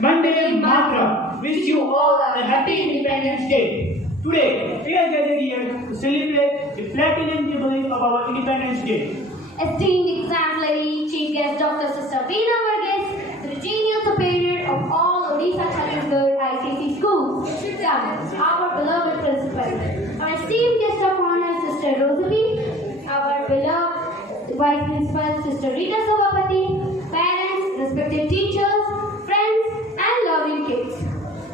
Monday Matra, wish you all a happy Independence Day. Today, we are gathered here to celebrate the platinum jubilee of our Independence Day. Esteemed exam lady, Chief Guest Dr. Sister Beena Varghese, the genial superior of all Odisha Chhattisgarh ICC schools, our beloved principal, our esteemed guest of honor, Sister Rosy, our beloved Vice Principal, Sister Rita Savapati, parents, respected teachers, friends, and loving kids.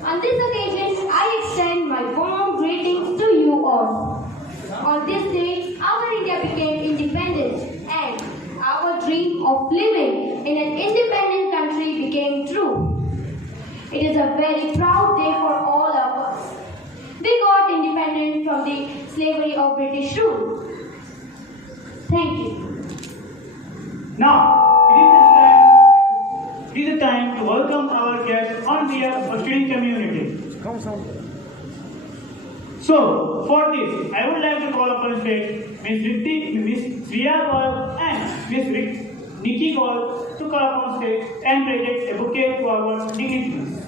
On this occasion, I extend my warm greetings to you all. On this day, our India became independent and our dream of living in an independent country became true. It is a very proud day for all of us. We got independent from the slavery of British rule. Thank you. Now, it is the time to welcome our guests on behalf of student community. So, for this, I would like to call upon stage Miss Sriya Gaul and Miss Nikki Gaul to call upon stage and present a bouquet to our dignitaries.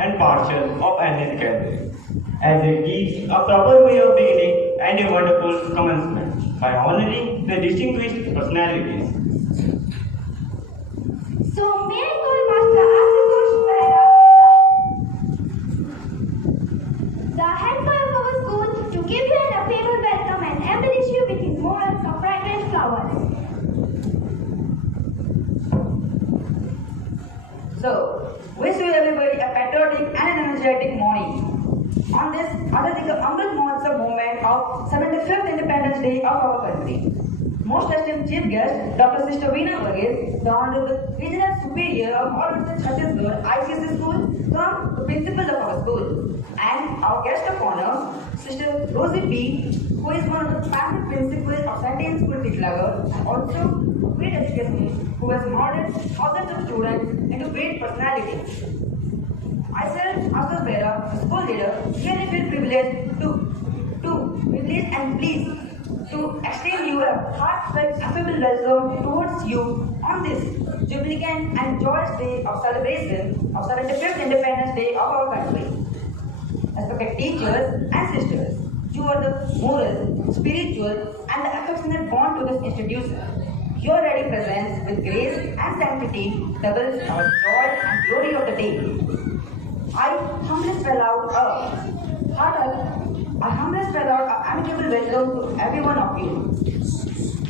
And partial of an education, as it gives a proper way of beginning and a wonderful commencement by honoring the distinguished personalities. So, may I call Master Ashutosh Behra, the head boy of our school, to give you an affable welcome and embellish you with his morals of fragrant flowers. So, wish you everybody a patriotic and an energetic morning. On this Azadi Amrit Mahotsav moment of 75th Independence Day of our country. Most esteemed Chief Guest, Dr. Sister Beena Varghese, the Honorable Regional Superior of all Odisha Chhattisgarh ICC School, from the Principal of our school, and our Guest of Honor, Sister Rosy B, who is one of the founding principals of St. School Titilagarh, and also a great educationist who has molded thousands of students into great personalities. Myself, Ashutosh Behra, the school leader, really feel privileged and pleased to extend you a heartfelt, affable welcome towards you on this jubilant and joyous day of celebration of 75th Independence Day of our country. Respected teachers and sisters, you are the moral, spiritual, and the affectionate bond to this institution. Your ready presence with grace and sanctity doubles our joy and glory of the day. I humbly spell out an amicable welcome to every one of you.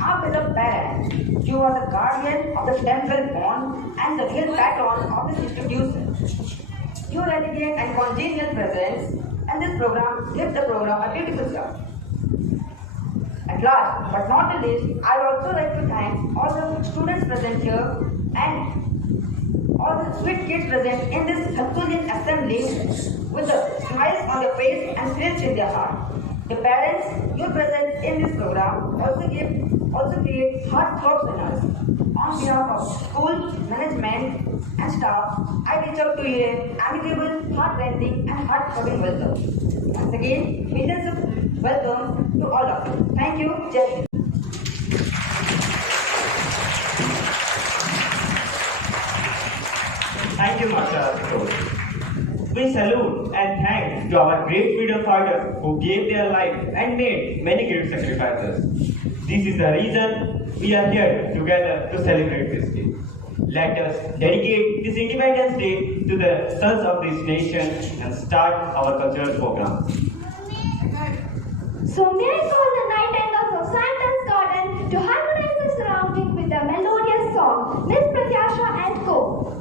Our beloved parents, you are the guardian of the temple bond and the real patron of this institution. Your elegant and congenial presence and this program gives the program a beautiful start. At last, but not the least, I would also like to thank all the students present here and all the sweet kids present in this Herculean assembly with the smiles on their face and thrills in their heart. The parents, your presence in this program also create heartthrobs in us. On behalf of school, management and staff, I reach out to you an amicable, heart-rending and heart-throbbing welcome. Once again, millions of welcome to all of you. Thank you. Jai Hind. Thank you, Master Ashutosh. We salute and thank to our great freedom fighters who gave their life and made many great sacrifices. This is the reason we are here together to celebrate this day. Let us dedicate this Independence Day to the sons of this nation and start our cultural program. So may I call the nightingales of Santa's garden to harmonize the surrounding with a melodious song. Miss Pratyasha and Co.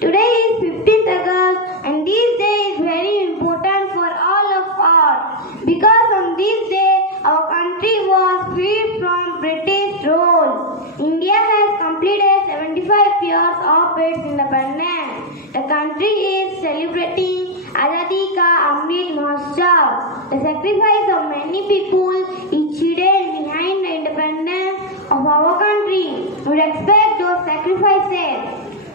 Today is 15th August and this day is very important for all of us. freed from British rule. India has completed 75 years of its independence. The country is celebrating Azadi ka Amrit Mahotsav. The sacrifice of many people is hidden behind the independence of our country. We respect those sacrifices.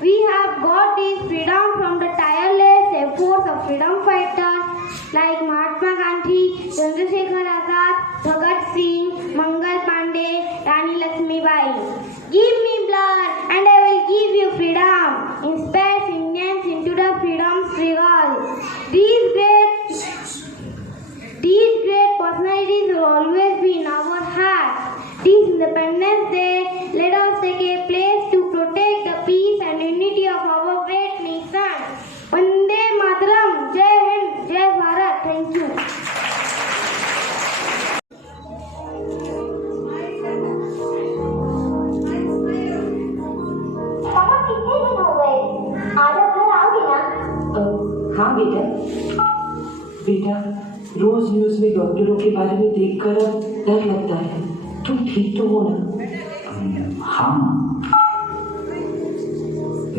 We have got this freedom from the tireless efforts of freedom fighters like Mahatma Gandhi, Chandrasekhar Azad, Bhagat Singh, Mangal Pandey, Rani Lakshmibai. Give me blood and I will give you freedom. Inspire Indians into the freedom struggle. These great personalities will always be in our hearts. This Independence Day, let us take a place to protect the peace and unity of our great nation. Vande Mataram, Jai Hind, Jai Bharat. Thank you. पापा कितने दिन हो गए? आज आप घर आओगे ना? हाँ बेटा। बेटा, रोज न्यूज में डॉक्टरों के बारे में देखकर डर लगता है। तुम ठीक तो हो ना? हाँ।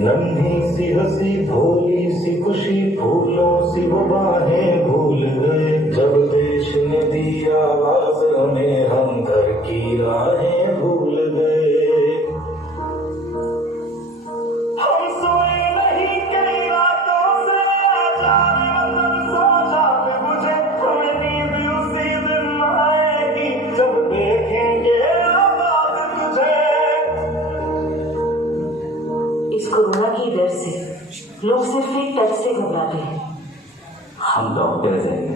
नन्ही सी हंसी भोली सी खुशी फूलों सी वो बाहें भूल गए जब देश ने दी आवाज हमें हम घर की राहें भूल गए हम सोए नहीं कई रातों से आजाद वतन सोचा में मुझे थोड़ी नींद उसी दिन आएगी जब देखेंगे आवाज तुझे इस कोरोना की डर से लोग सिर्फ एक टच से घबराते हैं। हम डॉक्टर्स हैं,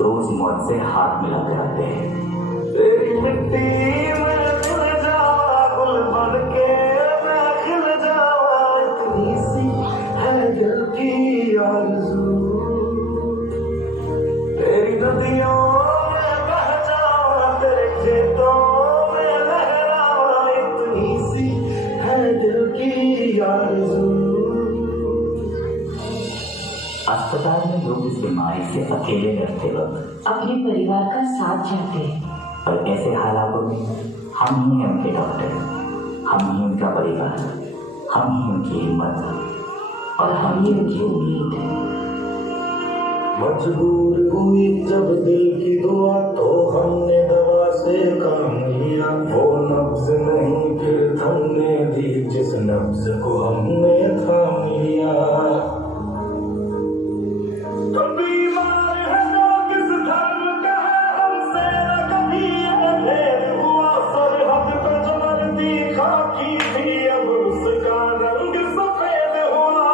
रोज मौत से हाथ मिला कर आते हैं। तेरी मिट्टी में मिल जावा गुल बन के मैं खिल जावा इतनी सी है दिल की आरज़ू तेरी नदियों में बह जावा तेरे खेतों में लहरावा इतनी सी है दिल की आरज़ू अस्पताल में लोग इस बीमारी से अकेले रहते वक्त अपने परिवार का साथ चाहते हैं। पर ऐसे हालातों में हम ही हैं उनके डॉक्टर, हम ही उनका परिवार, हम ही उनकी हिम्मत और हम ही उनकी उम्मीद है। मजबूर हुई जब दिल की दुआ तो हमने दवा से काम लिया वो नब्ज नहीं फिर थमने दी जिस नब्ज को हमने थाम लिया तो बीमार है जो किस धर्म का है हमसे न कभी ये भेद हुआ सरहद पे जो वर्दी खाकी थी अब उसका रंग सफेद हुआ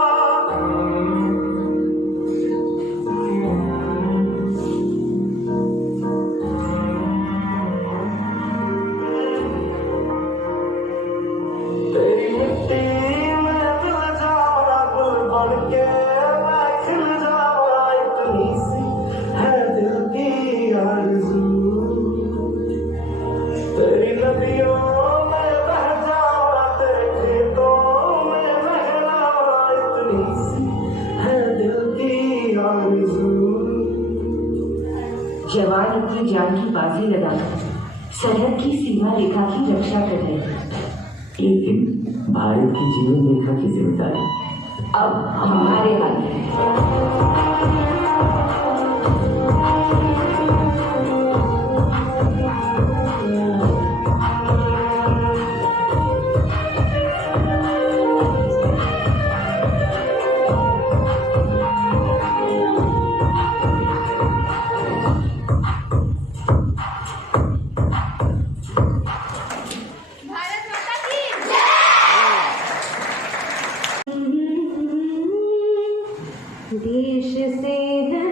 तेरी मिट्टी में दिल जावा गुल बन के मैं खिल जावा इतनी सी है दिल की आरज़ू तेरी नदियों में बह जावा तेरे खेतों में लहरावा इतनी सी है दिल की आरज़ू जवान अपनी जान की बाजी लगाकर सरहद की सीमा रेखा की रक्षा कर रहे हैं। लेकिन भारत की जीवन रेखा की जिम्मेदारी अब हमारे हाथ में। देश से है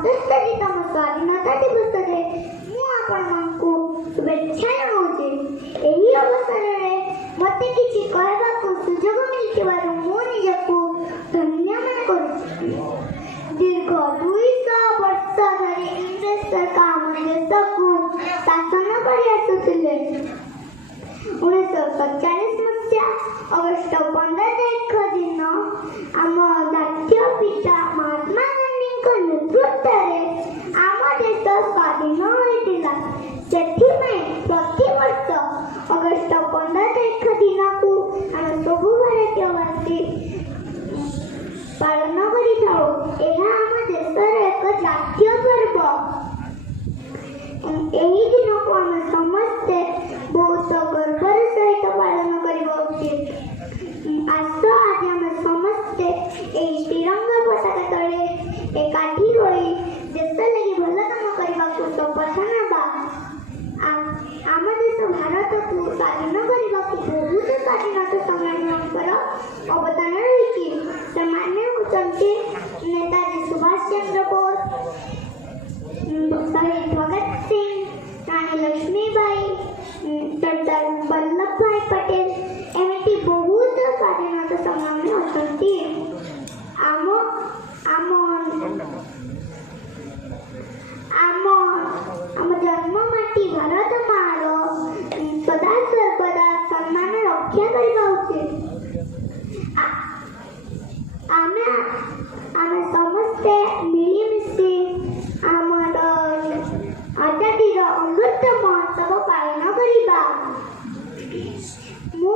तम स्वाधीनता दिवस आपको शुभेच्छा जनाऊँ। यही अवसर में मत किसी कहवाक सुजोग मिलू मुझको धन्य मन करुँ। दीर्घ 200 वर्ष धरी इंग्रेज सरकार आम देश को शासन कर आसुले। 1947 मसीहा अगस्ट 15 तारीख दिन आम जातीय पिता महात्मा गांधी नेतृत्व में आम देश स्वाधीन होता। प्रति वर्ष अगस्ट 15 तारीख दिन को आम सब भारतीयवासी पालन कर आम देशर एक जातीय पर्व। यही दिन को आम समस्ते बहुत गर्वर सहित पालन करवा उचित। आस आज आम समस्ते यही तिरंगा पताका तले एकाठी रही देश लगी भल काम करने को शपथ नवा। आम देश भारत को स्वाधीन करने को बहुत स्वाधीनता संग्रामीर अवदान रही। नेताजी सुभाष चंद्र बोस, शहीद भगत सिंह, रानी लक्ष्मीबाई, सरदार वल्लभ भाई पटेल एमती बहुत स्वाधीनता संग्रामी अच्छा। आम जन्ममाटी भारत मार सदा सर्वदा सम्मान रक्षा करवा उचित। आमे समस्ते मिलिमिशि आमर आजादीर अमृत महोत्सव पालन करिबा। मु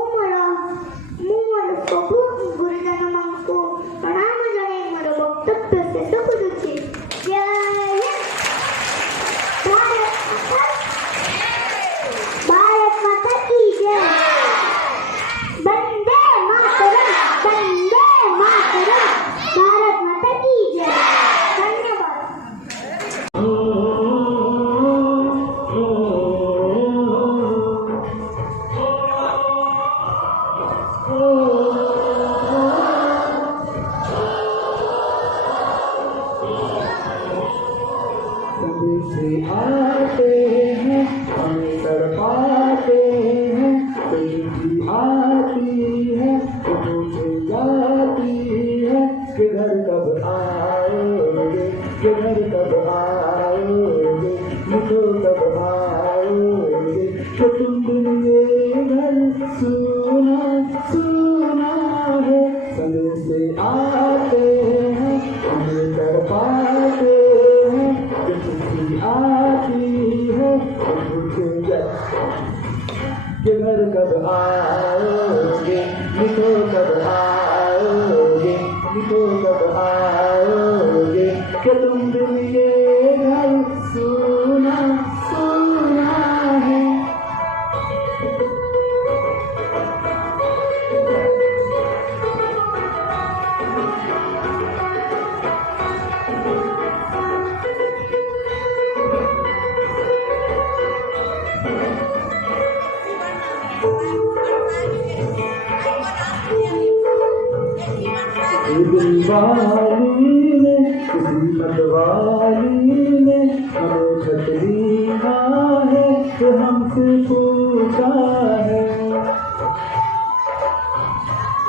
मोर सबु गुरुजन मानकु प्रणाम जणाई मोर वक्तव्य शेष करुछि। जय भारत माता की जय। वंदे मातरम, वंदे मातरम, भारत माता की जय। धन्यवाद। से आते हैं हम कर पाते हैं, कहीं आती है मुझे जाती है। किधर कब आएंगे, किधर कब आएंगे, मुझे कब आएंगे। तो तुम ये घर सुना सुना है, समय से आते हैं हम कर पाते हैं, आती है मुझे। किधर कब आओगे, लिखो कब आओगे, लिखो कब आओगे। कि तुम दिल ये घर सुना सुना है। दिलवाली ने किसी मतवाली ने हमें खत लिखा है, तो हमसे पूछा है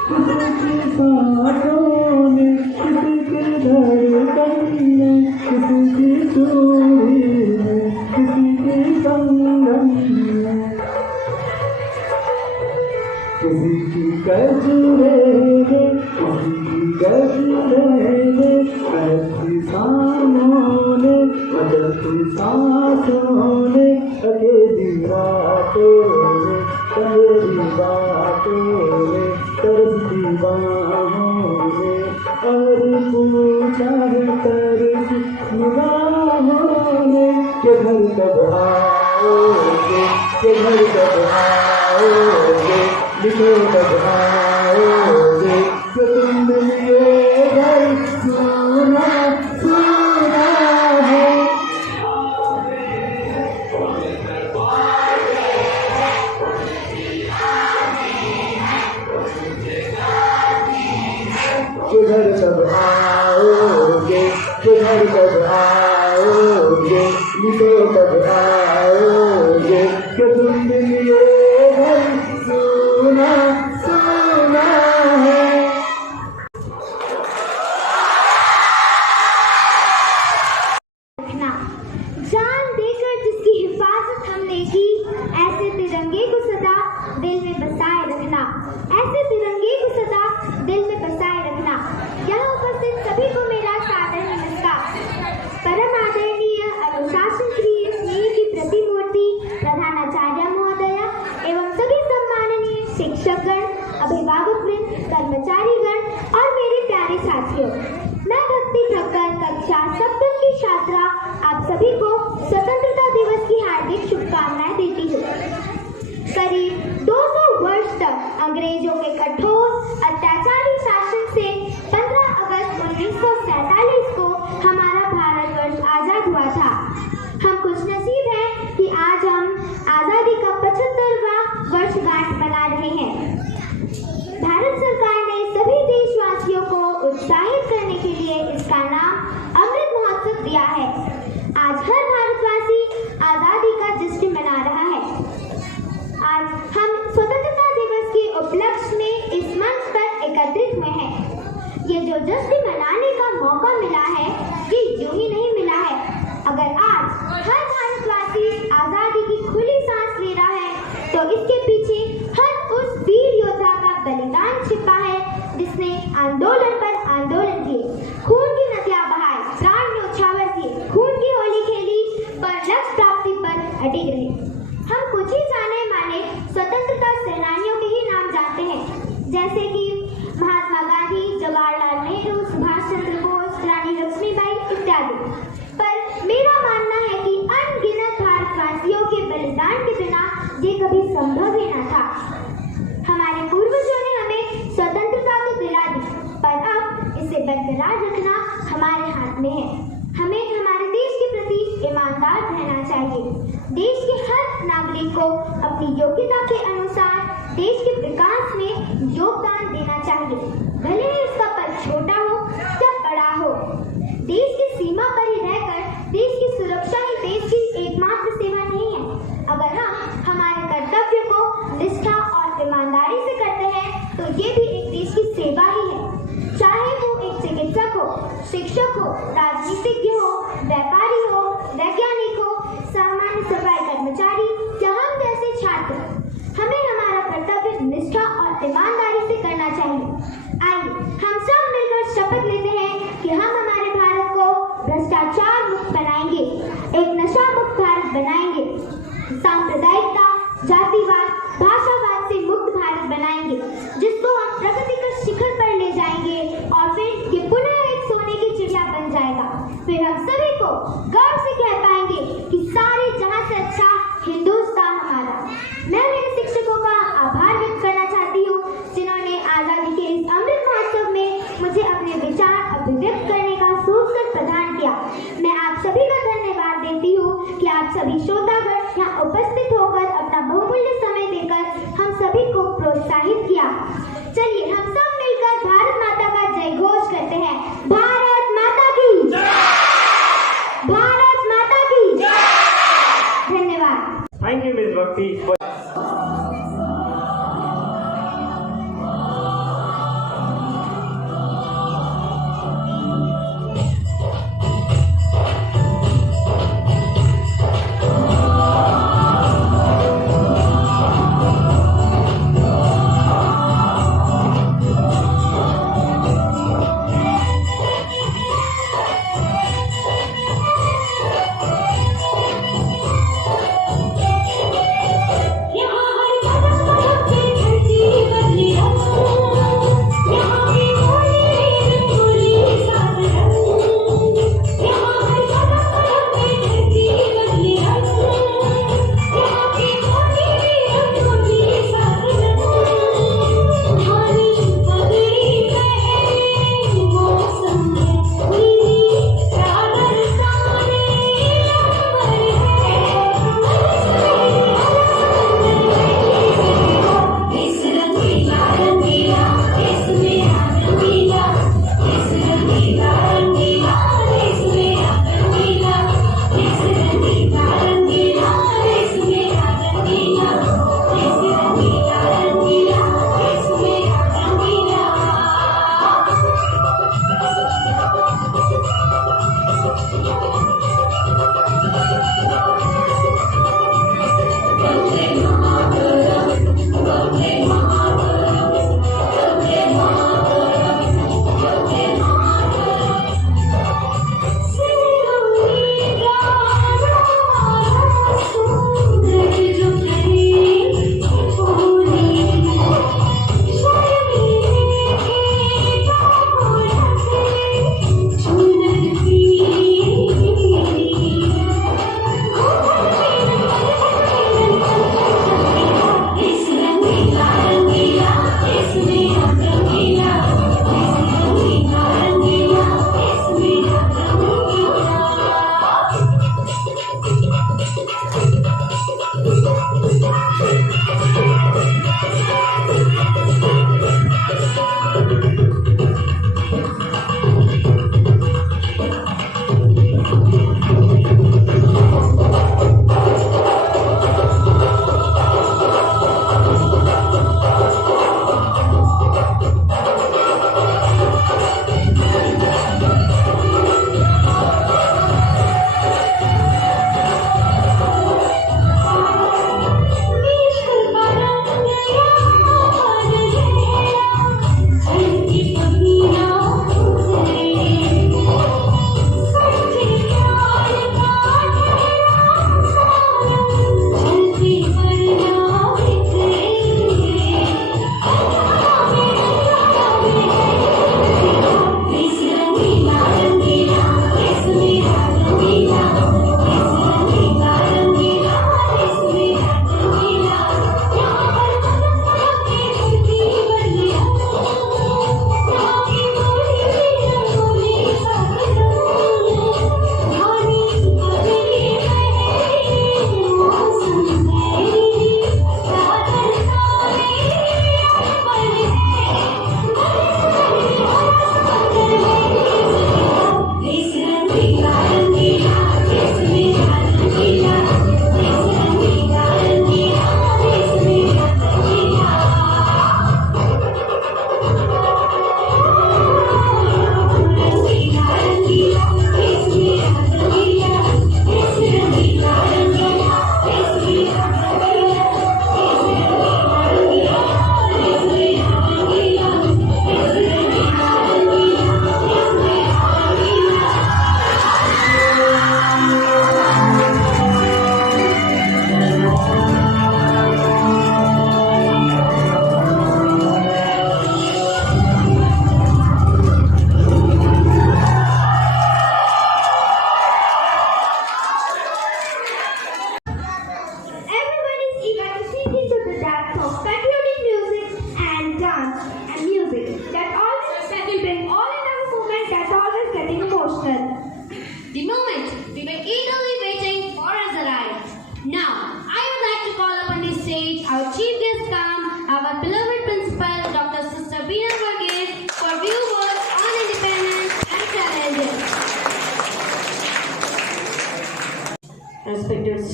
किसी की सांसों ने, किसी की धड़कन में, किसी की चूड़ी में, किसी की कंगन में, किसी की गजरे में, गजरे ऐसी सामों ने, बदलती सांसों ने, अकेली रातों में, तेरी बातों में, तरसती बाहों में, और पूछा है तरस निगाहों ने। कि घर कब आओगे, कि घर कब आओगे, लिखो कब आओगे। कि तुम ये घर सुना सुना है। किधर कब आओगे, किधर कब आओगे। तो कब आओगे कि तुम दिन ये घर सुना सुना है। जान देकर जिसकी हिफाजत हमने की, ऐसे तिरंगे को सदा दिल में बसाए रखना, ऐसे तिरंगे को सदा दिल में बसाए रखना। यहाँ उपस्थित सभी को मेरा सादर नमस्कार। परम आदरणीय अनुशासन प्रिय स्नेह की प्रतिमूर्ति प्रधानाचार्य महोदय एवं सभी सम्माननीय शिक्षकगण, अभिभावकवृंद, कर्मचारीगण और मेरे प्यारे साथियों, मैं भक्ति ठक्कर कक्षा सप्तम की छात्रा आप सभी को स्वतंत्रता दिवस की हार्दिक शुभकामनाएं देती हूँ। करीब 200 वर्ष तक अंग्रेजों के कठोर अत्याचारी शासन से 15 अगस्त 1947 को हमारा भारतवर्ष आजाद हुआ था। हम खुशनसीब हैं कि आज हम आजादी का 75वां वर्षगांठ मना रहे हैं। भारत सरकार ने सभी देशवासियों को उत्साहित करने के लिए इसका नाम अमृत महोत्सव दिया है। आज हर भारतवासी आजादी का जश्न मना रहा है। आज हम स्वतंत्रता दिवस के उपलक्ष्य में इस मंच पर एकत्रित हुए हैं। ये जो जश्न मनाने का मौका मिला है, ये यूं ही नहीं मिला है। अगर आज हर भारतवासी आजादी की खुली सांस ले रहा है, तो इसके पीछे हर उस वीर योद्धा का बलिदान छिपा है जिसने आंदोलन पर आंदोलन किए, खून की नदियां बहाई, प्राण न्यौछावर किए, खून की होली खेली, पर लक्ष्य प्राप्ति पर अडिग रहे। हम कुछ ही जाने माने स्वतंत्रता सेनानियों के ही नाम जानते हैं, जैसे कि महात्मा गांधी, जवाहरलाल नेहरू, सुभाष चंद्र बोस, रानी लक्ष्मीबाई इत्यादि। पर मेरा मानना है कि अनगिनत भारतवासियों के बलिदान के बिना ये कभी संभव ही न था। हमारे पूर्वजों ने हमें स्वतंत्रता तो दिला दी, पर अब इसे बरकरार रखना हमारे हाथ में है। हमें हमारे देश के प्रति ईमानदार रहना चाहिए। देश के हर नागरिक को अपनी योग्यता के अनुसार देश के विकास में योगदान देना चाहिए, भले ही उसका पद छोटा हो या बड़ा हो। देश की सीमा पर ही रहकर देश की सुरक्षा ही देश की एकमात्र सेवा नहीं है। अगर हम हमारे कर्तव्य को निष्ठा और ईमानदारी से करते हैं, तो ये भी एक देश की सेवा ही है। चाहे वो एक चिकित्सक हो, शिक्षक हो, राजनीतिज्ञ हो, व्यापारी हो, वैज्ञानिक हो, सामान्य सफाई कर्मचारी या हम जैसे छात्र, हमें हमारा कर्तव्य निष्ठा और ईमानदारी से करना चाहिए। आइए हम सब मिलकर शपथ लेते हैं कि हम हमारे भारत को भ्रष्टाचार मुक्त बनाएंगे, एक नशा मुक्त भारत बनाएंगे, सांप्रदायिकता, जातिवाद, भाषावाद से मुक्त भारत बनाएंगे, जिसको हम प्रगति के शिखर पर ले जाएंगे और फिर ये पुनः एक सोने की चिड़िया बन जाएगा। फिर हम सभी को गर्व से कह पाएंगे कि सारे जहां से अच्छा हिंदुस्तान हमारा। मैं मेरे शिक्षकों का आभार व्यक्त करना चाहती हूँ, जिन्होंने आजादी के इस अमृत महोत्सव में मुझे अपने विचार अभिव्यक्त करने का अवसर प्रदान किया। मैं आप सभी का धन्यवाद देती हूँ कि आप सभी श्रोतागण यहाँ उपस्थित होकर अपना बहुमूल्य समय देकर हम सभी को प्रोत्साहित किया। चलिए हम सब मिलकर भारत माता का जय घोष करते हैं। भारत माता की जय! भारत माता की जय! धन्यवाद। Thank you, Ms. Bhakti. ये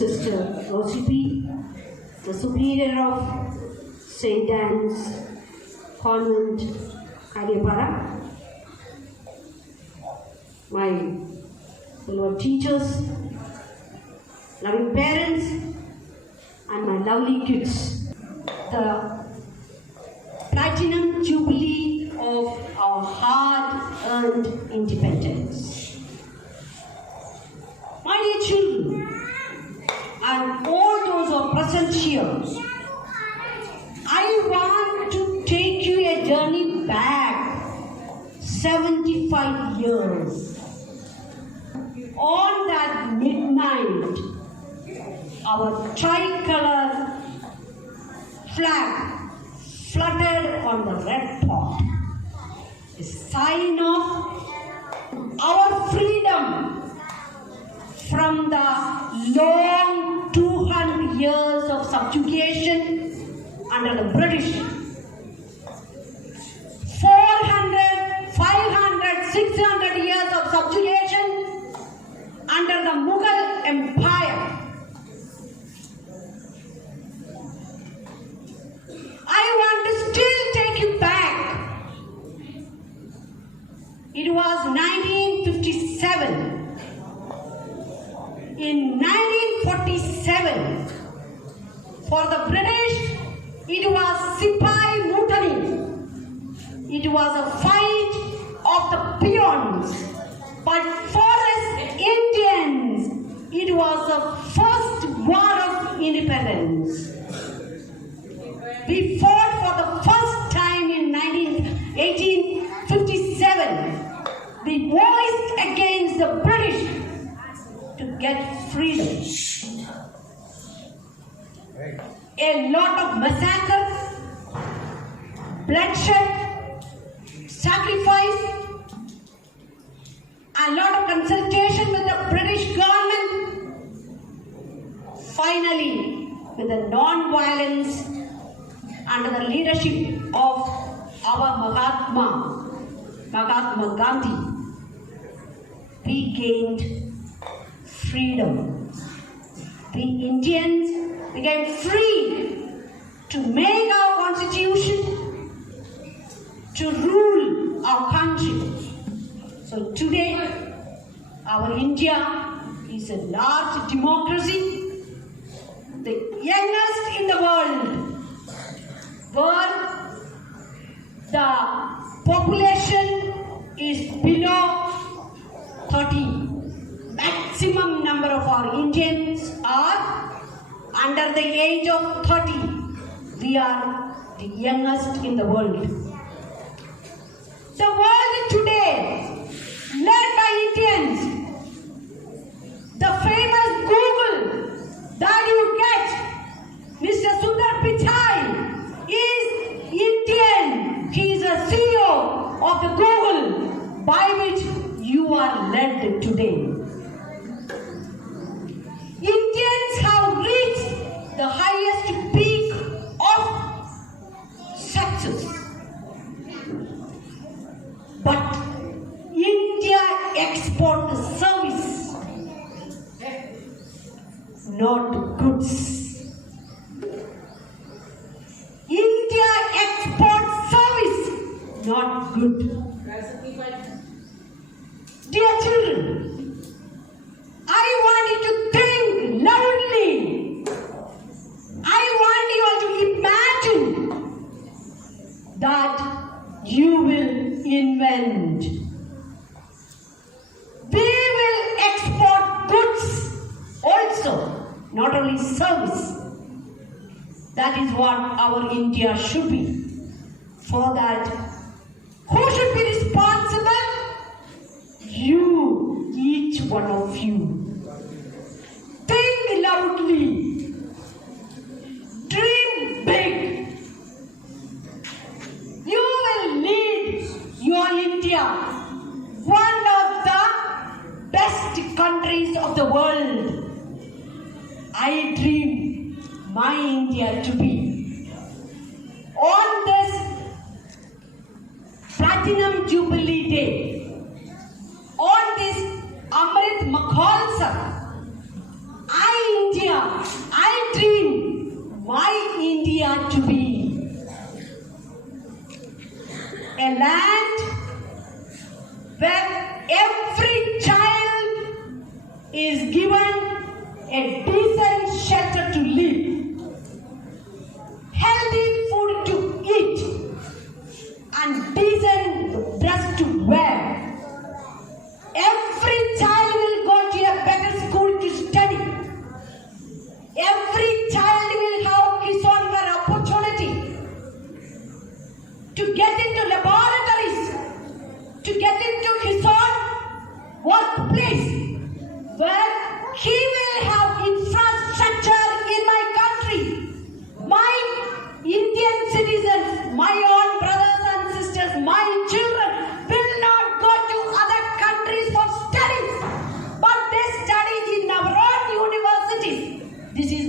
Sister Rosy, the superior of St. Anne's Convent, Aryapara, my fellow teachers, loving parents, and my lovely kids. The Platinum Jubilee of our hard-earned independence. My dear children, and all those who are present here, I want to take you a journey back 75 years. On that midnight, our tricolor flag fluttered on the red pot, a sign of our freedom from the long 200 years of subjugation under the British. 400, 500, 600 years of subjugation under the Mughal Empire. I want to still take you back. It was 1957. In 1947, for the British, it was Sipai Mutiny. It was a fight of the peons. But for us Indians, it was the first war of independence. We fought for the first time in 1857. We voiced against the British to get freedom. A lot of massacre, bloodshed, sacrifice, a lot of consultation with the British government. Finally, with the non-violence under the leadership of our Mahatma Gandhi, we gained freedom. We Indians became free to make our constitution, to rule our country. So today, our India is a large democracy, the youngest in the world, where the population is below 30. Maximum number of our Indians are under the age of 30. We are the youngest in the world. The world today, led by Indians, the famous Google that you get, Mr. Sundar Pichai, is Indian. He is a CEO of the Google by which you are led today. Indians have reached the highest peak of success. But India exports service, not goods. India exports service, not good. Dear children, I want you to think loudly. I want you all to imagine that you will invent. We will export goods also, not only service. That is what our India should be. For that, who should be responsible? You, each one of you. Think loudly. Dream big. You will lead your India, one of the best countries of the world. I dream my India to be. On this Platinum Jubilee Day, on this Amrit Mahotsav, I, India,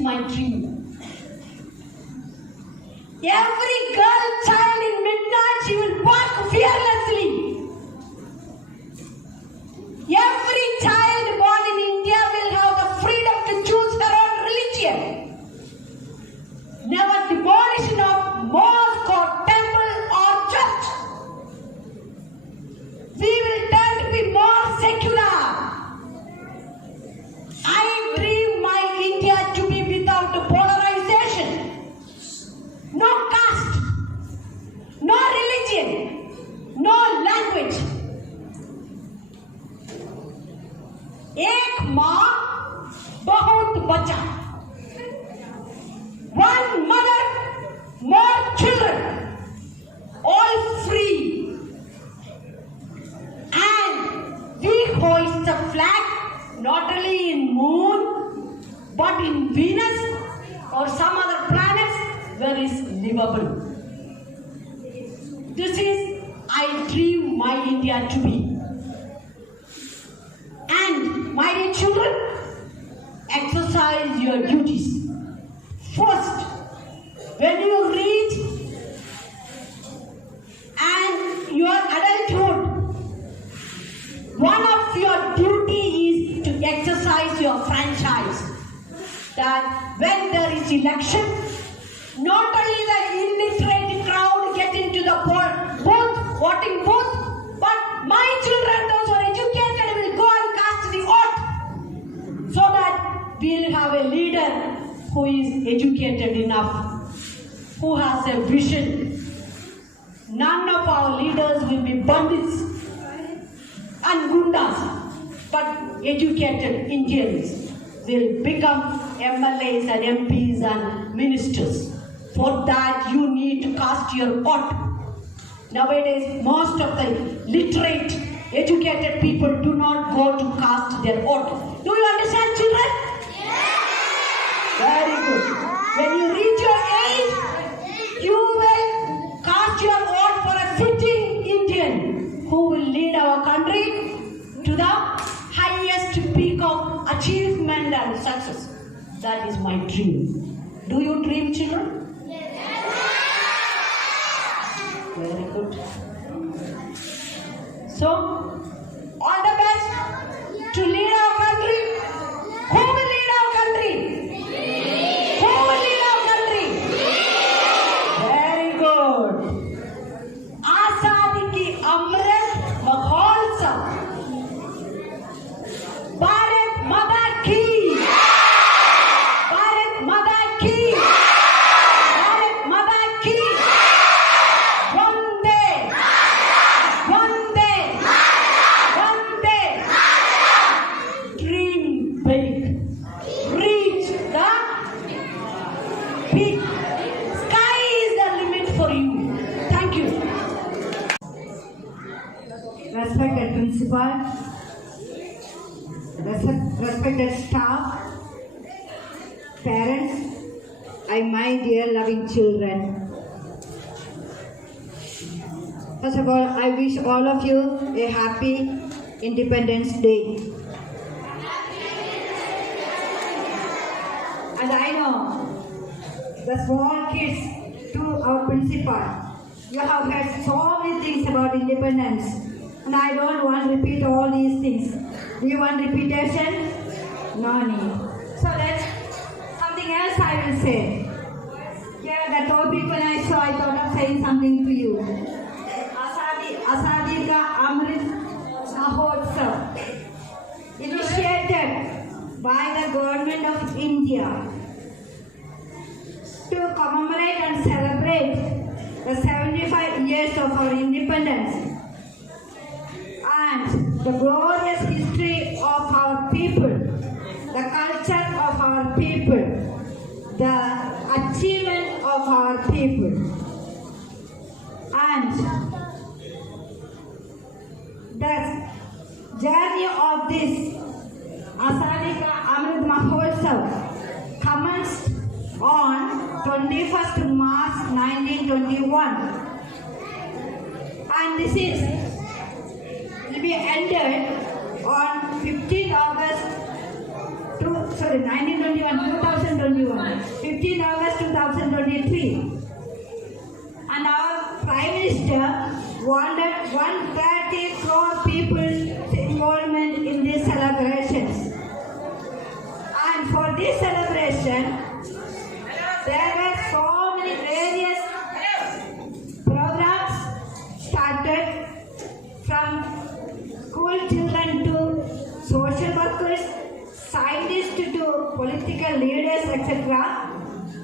my dream. Every girl child in midnight, she will walk fearlessly. Every child born in India will have the freedom to choose her own religion. Never demolition of mosque or temple or church. We will turn to be more secular. I dream my India to be without polarization. No caste, no religion, no language. एक माँ बहुत बच्चा. One mother, more children, all free. And we hoist the flag not only in moon, but in Venus or some other planets where it's livable. This is I dream my India to be. And my dear children, exercise your duties. First, when you reach and your adulthood, one of your duty is to exercise your franchise. That when there is election, not only the illiterate crowd get into the booth, voting booth, but my children, those who are educated, will go and cast the vote, so that we will have a leader who is educated enough, who has a vision. None of our leaders will be bandits and gundas, but educated Indians will become MLAs and MPs and ministers. For that, you need to cast your vote. Nowadays, most of the literate, educated people do not go to cast their vote. Do you understand, children? Yes. Very good. When you reach your age, you will cast your vote for a fitting Indian who will lead our country to the highest peak of achievement and success. That is my dream. Do you dream, children? Very good. So, all the best to lead our country. Who will lead our country? Who will lead our country? Very good. Azadi ki Amrit Mahotsav. Bharat Mata ki. Bharat Mata ki. Bharat Mata ki. Respected principal, respected staff, parents, and my dear loving children. First of all, I wish all of you a happy Independence Day. And I know the small kids to our principal, you have heard so many things about independence. And I don't want to repeat all these things. Do you want repetition? No need. So that's something else I will say. Here the topic when I saw, I thought of saying something to you. Azadi ka Amrit Mahotsav, initiated by the government of India to commemorate and celebrate the 75 years of our independence and the glorious history of our people, the culture of our people, the achievement of our people. And the journey of this Azadi ka Amrit Mahotsav commenced on 21st March 1921, and this will be ended on 15th August 2021. etc.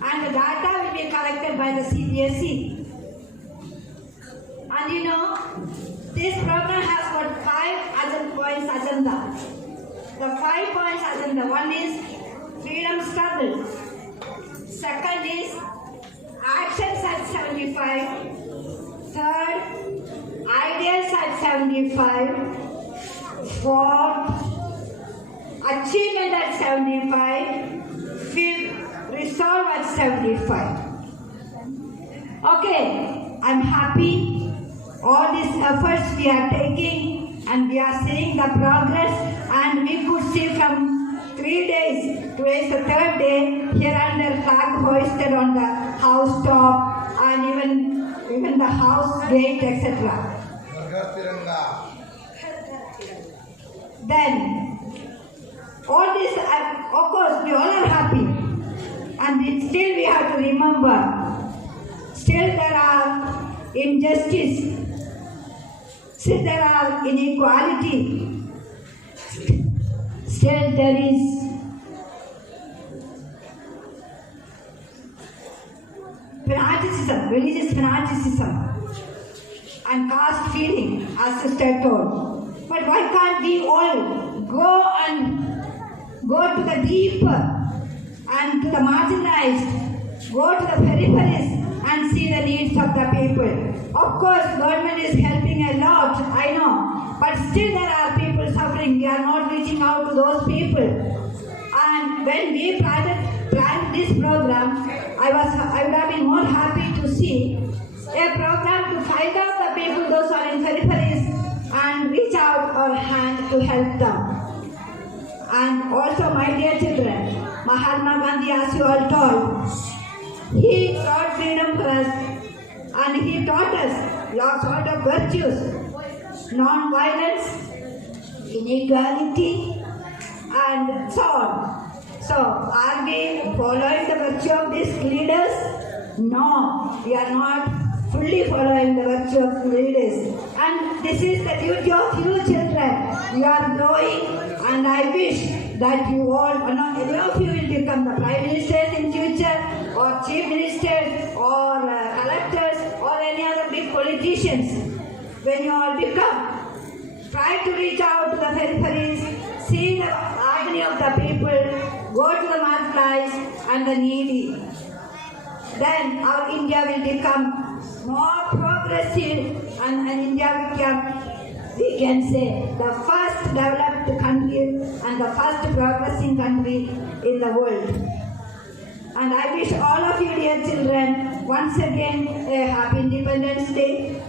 And the data will be collected by the CBSE. And you know, this program has got 5 points agenda. The 5 points agenda. One is freedom struggle. Second is actions at 75. Third, ideas at 75. Fourth, achievement at 75. Fifth, resolve at 75. Okay, I'm happy. All these efforts we are taking and we are seeing the progress, and we could see from 3 days, today is the 3rd day, here and there flag hoisted on the house top and even the house gate, etc. Then, all this, of course, we all are happy, and still we have to remember, still there are injustice, still there are inequality, still there is fanaticism, religious fanaticism, and caste feeling, as Sister told. But why can't we all go to the deeper and to the marginalized, go to the peripheries and see the needs of the people? Of course, government is helping a lot, I know, but still there are people suffering. We are not reaching out to those people. And when we planned this program, I would have been more happy to see a program to find out the people, those who are in peripheries, and reach out our hand to help them. And also, my dear children, Mahatma Gandhi, as you all told, he taught freedom for us, and he taught us lots of virtues, non-violence, inequality, and so on. So, are we following the virtue of these leaders? No, we are not fully following the virtue of leaders. And this is the duty of you children. You are growing, and I wish that you all, any of you will become the Prime Ministers in future, or Chief Ministers, or collectors, or any other big politicians. When you all become, try to reach out to the peripheries, see the agony of the people, go to the marginalized and the needy. Then our India will become more progressive, and India become, we can say, the first developed country and the first progressing country in the world. And I wish all of you, dear children, once again a happy Independence Day,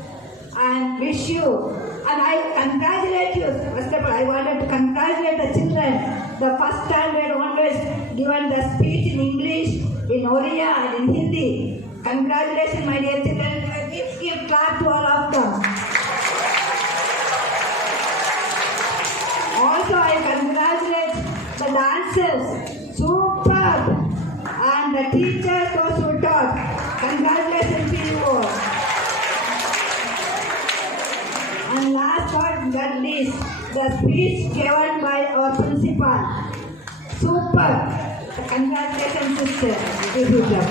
and wish you, and I congratulate you. First of all, I wanted to congratulate the children, the first standard onwards, given the speech in English, in Oriya and in Hindi. Congratulations, my dear children. Give clap to all of them. Also, I congratulate the dancers, superb, and the teachers, those who taught. Congratulations to you all. And last but not least, the speech given by our principal. Superb. Congratulations, sister. Give it up.